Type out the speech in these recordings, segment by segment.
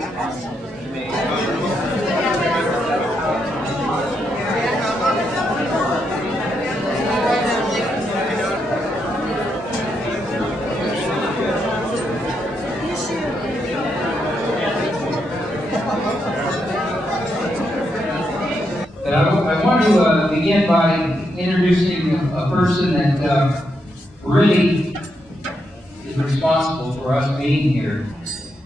But I want to begin by introducing a person that really is responsible for us being here.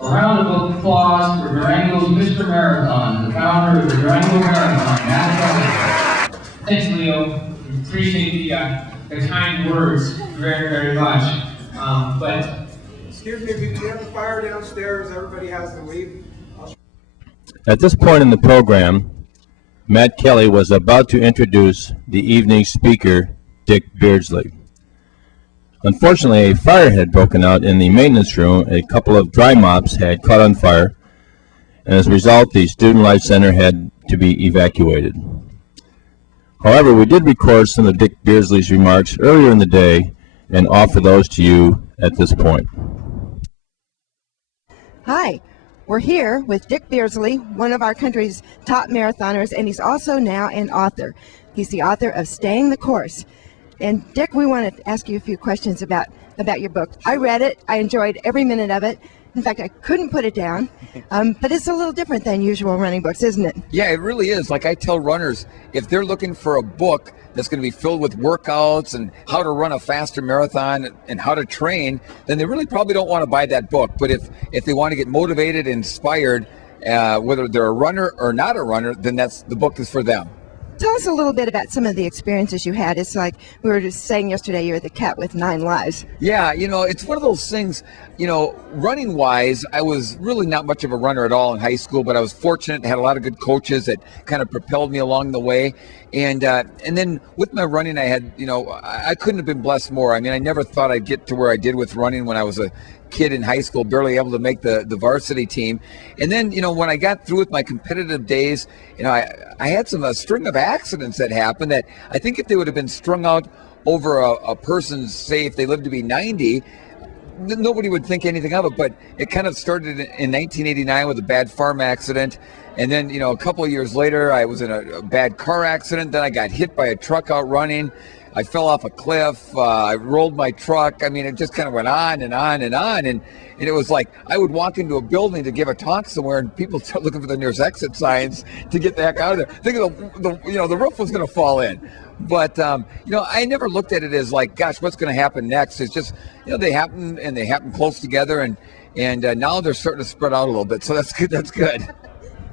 A round of applause for Durango's Mr. Marathon, the founder of the Durango Marathon, Matt Kelly. Thanks, Leo. Appreciate the kind words very, very much. But excuse me, if you can have the fire downstairs, everybody has to leave. At this point in the program, Matt Kelly was about to introduce the evening speaker, Dick Beardsley. Unfortunately, a fire had broken out in the maintenance room. A couple of dry mops had caught on fire, and as a result, the Student Life Center had to be evacuated. However, we did record some of Dick Beardsley's remarks earlier in the day and offer those to you at this point. Hi. We're here with Dick Beardsley, one of our country's top marathoners, and he's also now an author. He's the author of Staying the Course. And Dick, we want to ask you a few questions about your book. I read it. I enjoyed every minute of it. In fact, I couldn't put it down. But it's a little different than usual running books, isn't it? Yeah, it really is. Like I tell runners, if they're looking for a book that's going to be filled with workouts and how to run a faster marathon and how to train, then they really probably don't want to buy that book. But if they want to get motivated, inspired, whether they're a runner or not a runner, then the book is for them. Tell us a little bit about some of the experiences you had. It's like we were just saying yesterday, you're the cat with 9 lives. Yeah, it's one of those things, running wise, I was really not much of a runner at all in high school, but I was fortunate, had a lot of good coaches that kind of propelled me along the way. And then with my running, I had, I couldn't have been blessed more. I mean, I never thought I'd get to where I did with running when I was a kid in high school, barely able to make the varsity team. And then, when I got through with my competitive days, I had a string of accidents that happened that I think if they would have been strung out over a person's, say, if they lived to be 90, nobody would think anything of it. But it kind of started in 1989 with a bad farm accident. And then, a couple of years later, I was in a bad car accident. Then I got hit by a truck out running. I fell off a cliff. I rolled my truck. I mean, it just kind of went on and on and on. And it was like I would walk into a building to give a talk somewhere, and people start looking for the nearest exit signs to get the heck out of there. Thinking the roof was going to fall in. But, I never looked at it as like, gosh, what's going to happen next? It's just, they happen, and they happen close together. And now they're starting to spread out a little bit. So that's good. That's good.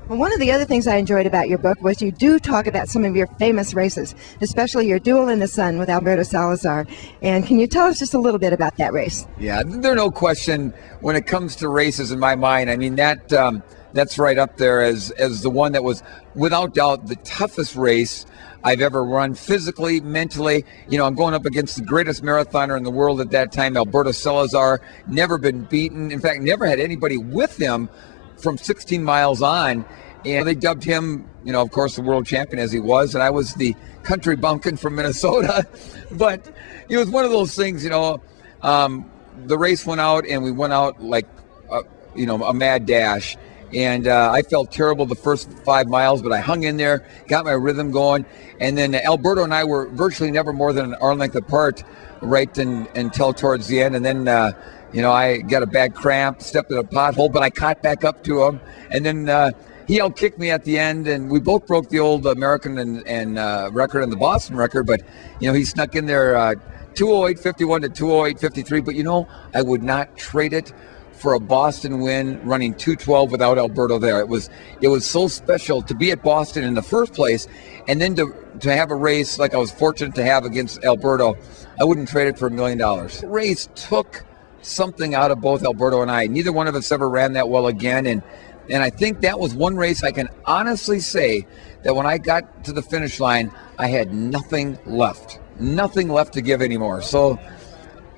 Well, one of the other things I enjoyed about your book was you do talk about some of your famous races, especially your Duel in the Sun with Alberto Salazar. And can you tell us just a little bit about that race? Yeah, there's no question when it comes to races in my mind. I mean, that's right up there as the one that was, without doubt, the toughest race I've ever run physically, mentally. I'm going up against the greatest marathoner in the world at that time, Alberto Salazar, never been beaten. In fact, never had anybody with him from 16 miles on. And they dubbed him, of course, the world champion as he was. And I was the country bumpkin from Minnesota. But it was one of those things, the race went out and we went out like, a mad dash. And I felt terrible the first 5 miles, but I hung in there, got my rhythm going. And then Alberto and I were virtually never more than an arm length apart right until towards the end. And then, I got a bad cramp, stepped in a pothole, but I caught back up to him. And then he out-kicked me at the end, and we both broke the old American and record and the Boston record. But, he snuck in there 208.51 to 208.53. But, I would not trade it for a Boston win running 2:12 without Alberto there. It was so special to be at Boston in the first place, and then to have a race like I was fortunate to have against Alberto. I wouldn't trade it for $1 million. The race took something out of both Alberto and I. Neither one of us ever ran that well again, and I think that was one race I can honestly say that when I got to the finish line, I had nothing left to give anymore. So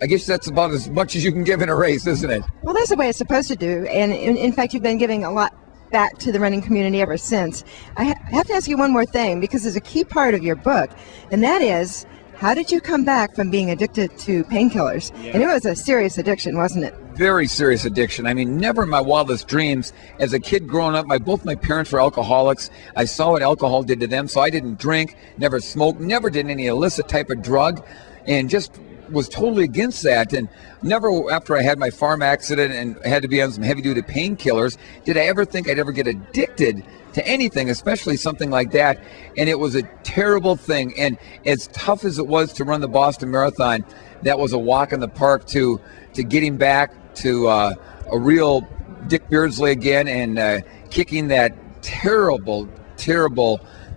I guess that's about as much as you can give in a race, isn't it? Well, that's the way it's supposed to do. And in fact, you've been giving a lot back to the running community ever since. I have to ask you one more thing, because there's a key part of your book, and that is, how did you come back from being addicted to painkillers? Yeah. And it was a serious addiction, wasn't it? very serious addiction. I mean, never in my wildest dreams. As a kid growing up, both my parents were alcoholics. I saw what alcohol did to them, so I didn't drink, never smoked, never did any illicit type of drug, and just was totally against that. And never, after I had my farm accident and had to be on some heavy-duty painkillers, did I ever think I'd ever get addicted to anything, especially something like that. And it was a terrible thing. And as tough as it was to run the Boston Marathon, that was a walk in the park to getting back to a real Dick Beardsley again, and kicking that terrible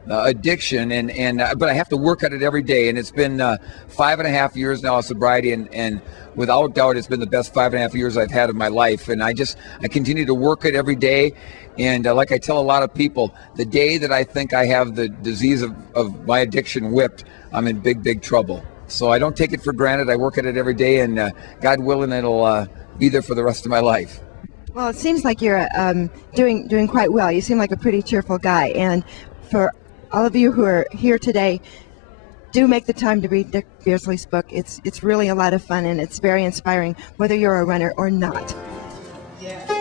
addiction. But I have to work at it every day. And it's been 5.5 years now of sobriety, and without doubt, it's been the best 5.5 years I've had of my life. And I continue to work it every day. And like I tell a lot of people, the day that I think I have the disease of my addiction whipped, I'm in big trouble. So I don't take it for granted. I work at it every day, and God willing, it'll be there for the rest of my life. Well, it seems like you're doing quite well. You seem like a pretty cheerful guy. And for all of you who are here today, do make the time to read Dick Beardsley's book. It's really a lot of fun, and it's very inspiring, whether you're a runner or not. Yeah.